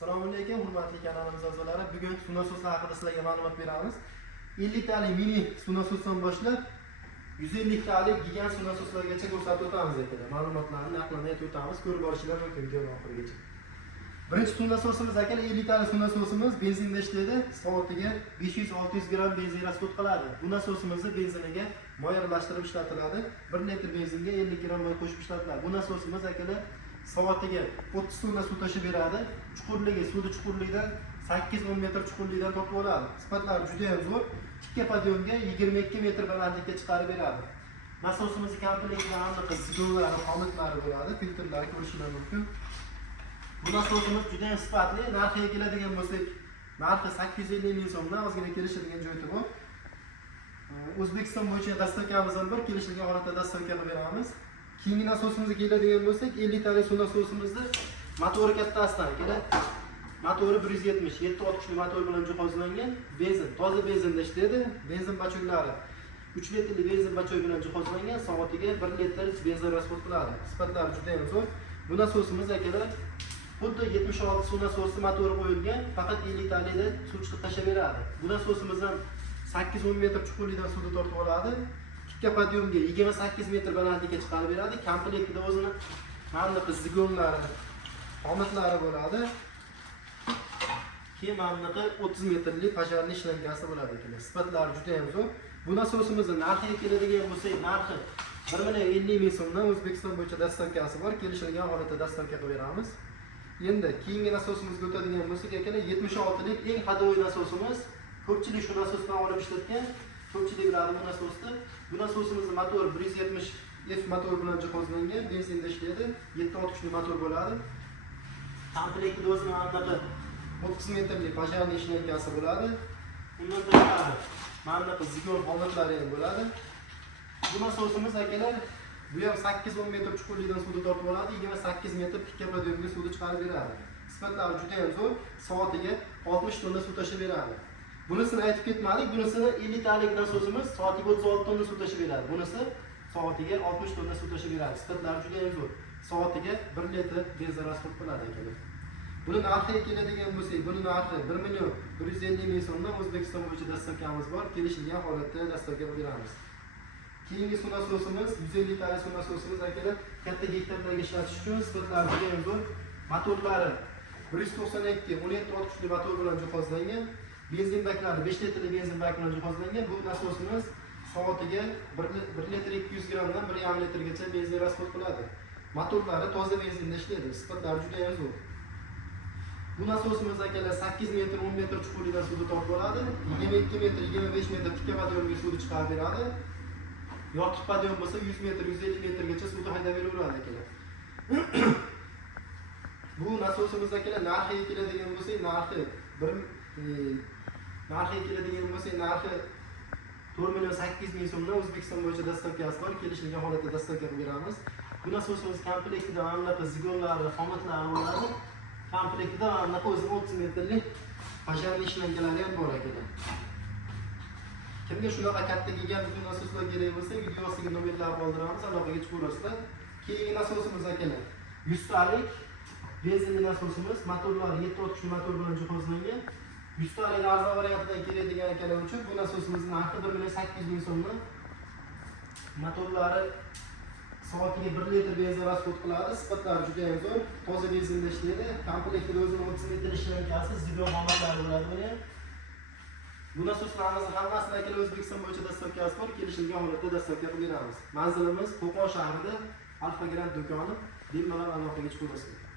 Assalomu alaykum, hurmatli kanalimiz a'zolari. Bugun suv nasoslar haqida sizlarga ma'lumot beramiz. 50 talik mini suv nasosdan boshlab 150 talik gigant suv nasoslargacha ko'rsatib o'tamiz aka. Ma'lumotlarni aniqlanib aytib o'tamiz, ko'rib olishinglar mumkin video oxirigacha. Birinchi suv nasosimiz aka 50 talik suv nasosimiz benzinda ishlaydi. Soatiga 500-600 gram benzin rasxod qiladi. Bu nasosimizni benziniga moy aralashtirib ishlatiladi. 1 litr benzinga 50 gram moy qo'shib ishlatiladi. Bu nasosimiz aka soatiga 30 tonna suv tashib beradi. Chuqurligi, suvni chuqurligidan 8-10 metr chuqurlikdan topib oladi. Sifatlari juda ham zo'r. Tikka podyomga 22 metr balandlikka chiqarib beradi. Nasosimiz komplektida aniq signallari, qomatlari bo'ladi, filtrlari ko'rishingiz mumkin. Bu nasosimiz juda ham sifatli. Narxiga keladigan bo'lsak, narxi 850 ming so'mdan ozgina kelishadigan joyi bor. O'zbekiston bo'yicha dastavkamiz ham bor, kelishilgan holatda dastavka qilib beramiz. Keyingi nasosimizga keladigan bo'lsak, 50 talik suv nasosimizni motori kattasidan keladi. Motori 170, 760 motor bilan jihozlangan, benzin, toza benzinda ishlaydi. Benzin bachoklari 3 litrli benzin bachoq bilan jihozlangan, soatiga 1 litr benzin rasxod qiladi. Sifatlari juda ham zo'r. Bu nasosimiz akalar xuddi 76 suv nasosi motori qo'yilgan, faqat 50 talikda suv chiqib tashaveradi. Bu nasosimizdan 8-10 metr chuqurlikdan suvni tortib oladi. Tikka podyomga 28 metr balandlikka chiqarib beradi. Komplektida o'zini aniq zigonlari, qomatlari bo'ladi. Keyin aniq 30 metrli pojarniy shlankasi bo'ladi ekan. Sifatlari juda ham zo'r. Bu nasosimizning narxiga keladigan bo'lsak, narxi 1,50 ming so'mdan O'zbekiston bo'yicha dastavkasi bor. Kelishilgan holatda dastavka qilib beramiz. Endi keyingi nasosimizga o'tadigan bo'lsak, akalar 76 lik eng hadoviy nasosimiz. Ko'pchilik shu nasosdan olib ishlatgan. Ko'pchilik biladi bu nasosni. Bu nasosimizning motori 170 F motor bilan jihozlangan, benzinda ishlaydi. 760 motor bo'ladi. Komplektida o'zining aniq 30 metrli pojarniy shlankasi bo'ladi. Undan tashqari mana bu zigon homatlari ham bo'ladi. Bu nasosimiz akalar bu ham 8-10 metr chuqurlikdan suvni tortib oladi, 28 metr tikka podyomga suvni chiqarib beradi. Sifatlari juda ham zo'r, soatiga 60 tonna suv tashib beradi. Bunisini aytib ketmadik, bunisini 50 talik nasosimiz soatiga 36 tonna suv tashib beradi. Bunisi soatiga 60 tonna suv tashib beradi. Sifatlari juda ham zo'r. Soatiga 1 litr benzin rasxod qiladi akalar. Buni narxiga keladigan bo'lsak, buni narxi 1,150 ming so'mdan O'zbekiston bo'yicha dastavkamiz bor. Kelishilgan holatda dastavka qilib beramiz. Keyingi suv nasosimiz 150 talik suv nasosimiz akalar katta gektarlarga ishlatish uchun sifatlari juda ham zo'r. Motorlari 192 1760 motor bilan jihozlangan. Benzin baklari 5 litrli benzin bak bilan jihozlangan. Bu nasosimiz soatiga 1 litr 200 gramdan 1,5 litrgacha benzin rasxod qiladi. Motorlari toza benzinda ishlaydi. Sifatlari juda ham zo'r. Bu nasosimiz akalar 8 metr 10 metr chuqurlikdan suvni tortib oladi. 22 metr 25 metr tikka podyomga suvni chiqarib beradi. Yotiq podyom bo'lsa 100 metr 150 metrgacha suvni haydab beraveradi akalar. Bu nasosimiz akalar narxiga keladigan bo'lsak, narxi 4,8 ming so'mdan O'zbekiston bo'yicha dastavkasi bor. Kelishilgan holatda dastavka qilib beramiz. Bu nasosimiz komplektida aniq zigonlari, qomatlari bo'ladi. Komplektida aniq o'zining 30 metrli pojarniy shlankalari ham bor ekan. Kimga shunaqa katta gigant bu nasoslar kerak bo'lsa, video ostiga nomerlarni qoldiramiz, aloqaga chiqib olasizlar. Keyingi nasosimiz akalar 100 talik benzinli nasosimiz, motorlari 760 motor bilan jihozlangan. 100 talik arzon variantidan keladigan akalar uchun bu nasosimizni narxi 1,8 ming so'mdan. Motorlari soatiga 1 litr benzin rasxod qiladi. Sifatlari juda ham zo'r. Toza benzinda ishlaydi. Komplektida o'zining 30 metr shlankasi, zigon homatlari bo'ladi buni. Bu nasoslarimizni hammasini akalar O'zbekiston bo'yicha dastavkasi bor. Kelishilgan holatda dastavka qilib beramiz. Manzilimiz Qo'qon shahrida Alfa Grand do'koni. Bemalol aloqaga chiqib olasizlar.